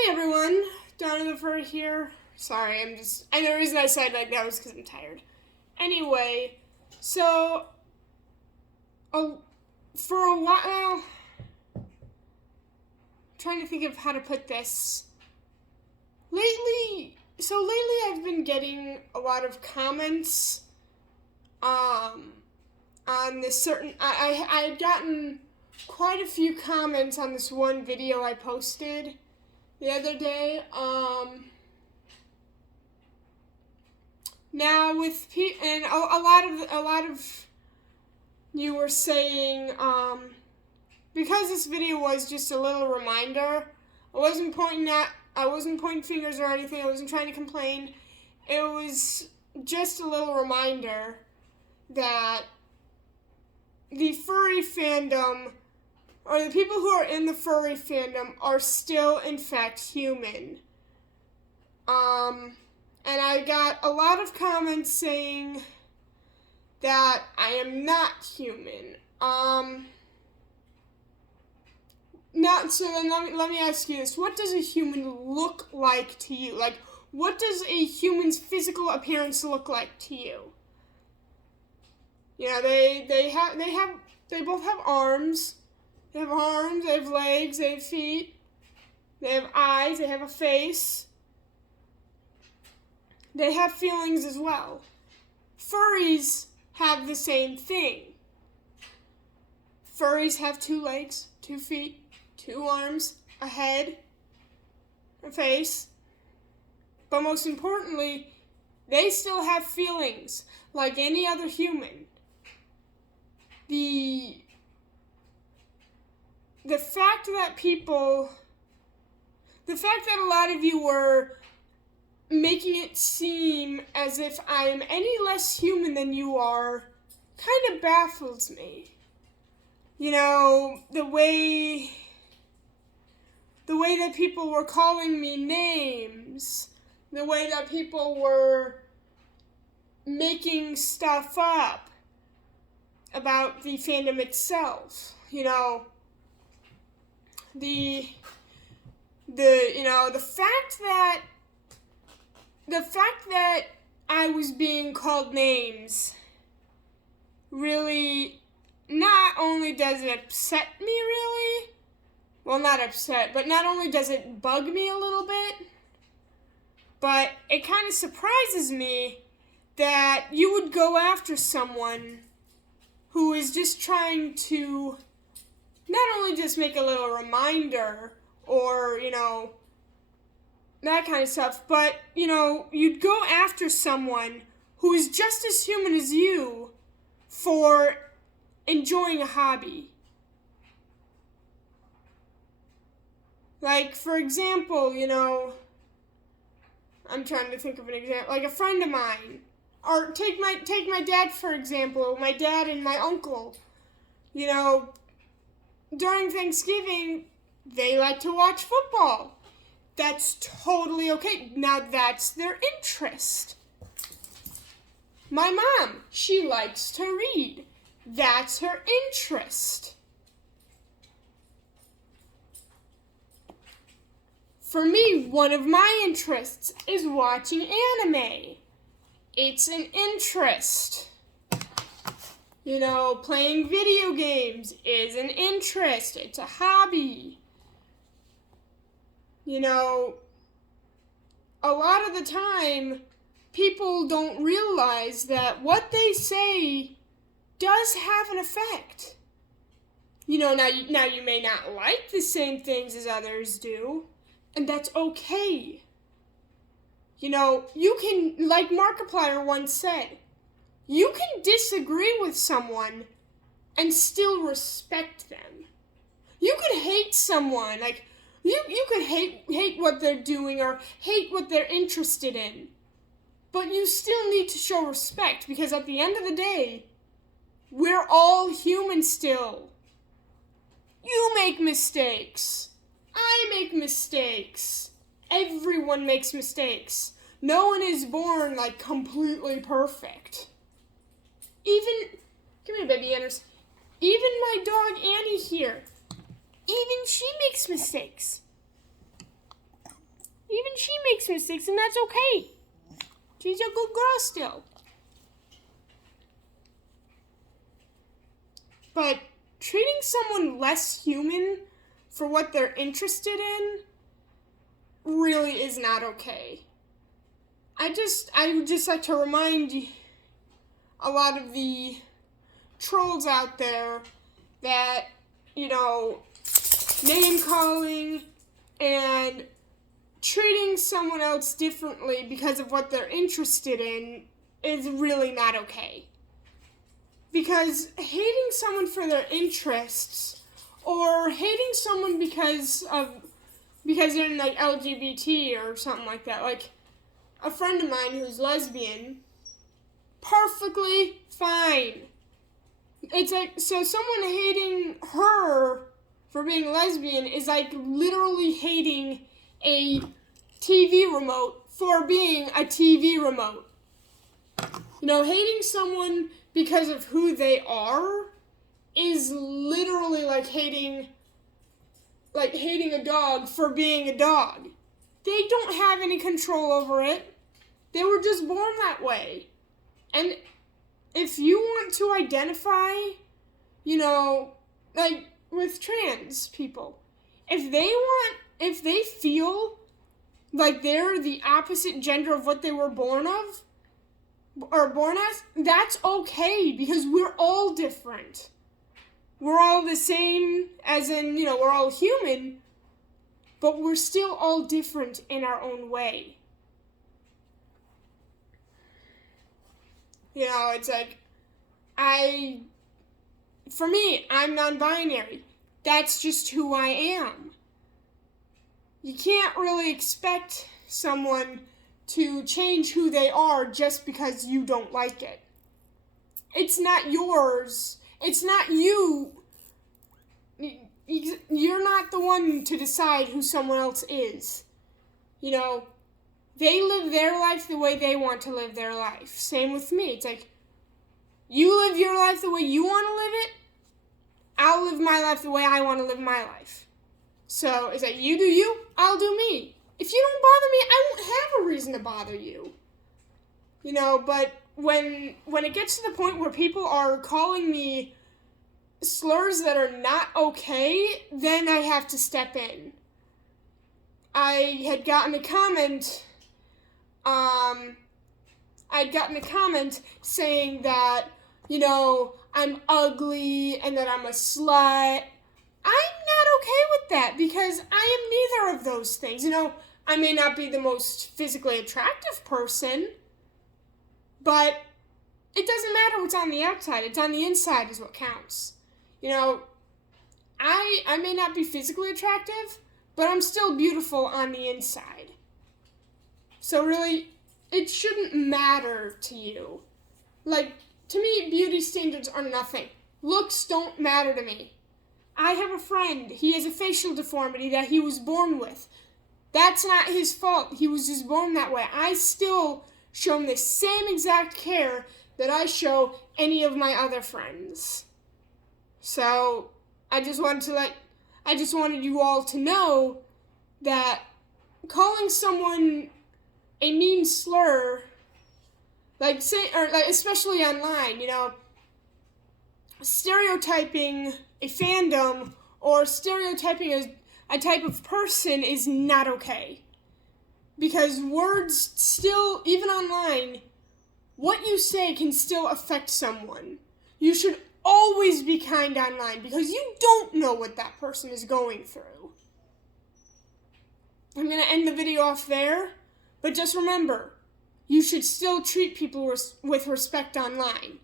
Hey everyone, Donovan Fur here. Sorry, and the reason I said like that was because I'm tired. Anyway, so, for a while, I'm trying to think of how to put this. Lately I've been getting a lot of comments, on this certain, I had gotten quite a few comments on this one video I posted the other day. Now with and a lot of you were saying, because this video was just a little reminder. I wasn't pointing fingers or anything. I wasn't trying to complain. It was just a little reminder that the furry fandom, or the people who are in the furry fandom, are still in fact human. And I got a lot of comments saying that I am not human. Now, so then let me ask you this. What does a human look like to you? Like, what does a human's physical appearance look like to you? You know, they both have arms. They have arms, they have legs, they have feet. They have eyes, they have a face. They have feelings as well. Furries have the same thing. Furries have 2 legs, 2 feet, 2 arms, a head, a face. But most importantly, they still have feelings like any other human. The fact that a lot of you were making it seem as if I am any less human than you are kind of baffles me. You know, the way that people were calling me names, the way that people were making stuff up about the fandom itself. You know, the fact that I was being called names really, not only does it upset me really, well, not upset, but not only does it bug me a little bit, but it kind of surprises me that you would go after someone who is just trying to not only just make a little reminder or, that kind of stuff, but, you'd go after someone who is just as human as you for enjoying a hobby. Like, for example, I'm trying to think of an example, like a friend of mine, or take my dad, for example, my dad and my uncle, during Thanksgiving, they like to watch football. That's totally okay. Now that's their interest. My mom, she likes to read. That's her interest. For me, one of my interests is watching anime. It's an interest. Playing video games is an interest. It's a hobby. A lot of the time, people don't realize that what they say does have an effect. Now you may not like the same things as others do, and that's okay. You can, like Markiplier once said, you can disagree with someone and still respect them. You could hate someone, like, you could hate what they're doing or hate what they're interested in. But you still need to show respect, because at the end of the day, we're all human still. You make mistakes. I make mistakes. Everyone makes mistakes. No one is born, completely perfect. Come here, baby Anders. Even my dog Annie here, even she makes mistakes. Even she makes mistakes, and that's okay. She's a good girl still. But treating someone less human for what they're interested in really is not okay. I would just like to remind a lot of the trolls out there that, name calling and treating someone else differently because of what they're interested in is really not okay. Because hating someone for their interests, or hating someone because they're in like LGBT or something like that, like a friend of mine who's lesbian, perfectly fine. It's like, so someone hating her for being lesbian is like literally hating a TV remote for being a TV remote. Hating someone because of who they are is literally like hating a dog for being a dog. They don't have any control over it. They were just born that way. And if you want to identify, like with trans people, if they feel like they're the opposite gender of what they were born of, or born as, that's okay, because we're all different. We're all the same, as in, we're all human, but we're still all different in our own way. It's like, for me, I'm non-binary. That's just who I am. You can't really expect someone to change who they are just because you don't like it. It's not yours. It's not you. You're not the one to decide who someone else is. They live their life the way they want to live their life. Same with me. It's like, you live your life the way you want to live it. I'll live my life the way I want to live my life. So, it's like, you do you, I'll do me. If you don't bother me, I won't have a reason to bother you. But when it gets to the point where people are calling me slurs that are not okay, then I have to step in. I had gotten a comment, saying that, I'm ugly and that I'm a slut. I'm not okay with that, because I am neither of those things. I may not be the most physically attractive person, but it doesn't matter what's on the outside. It's on the inside is what counts. I may not be physically attractive, but I'm still beautiful on the inside. So really, it shouldn't matter to you. Like, to me, beauty standards are nothing. Looks don't matter to me. I have a friend. He has a facial deformity that he was born with. That's not his fault. He was just born that way. I still show him the same exact care that I show any of my other friends. So, I just wanted you all to know that calling someone a mean slur, especially online, stereotyping a fandom or stereotyping a type of person is not okay. Because words still, even online, what you say can still affect someone. You should always be kind online, because you don't know what that person is going through. I'm going to end the video off there, but just remember, you should still treat people with respect online,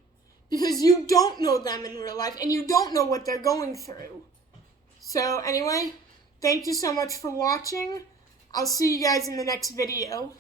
because you don't know them in real life, and you don't know what they're going through. So anyway, thank you so much for watching. I'll see you guys in the next video.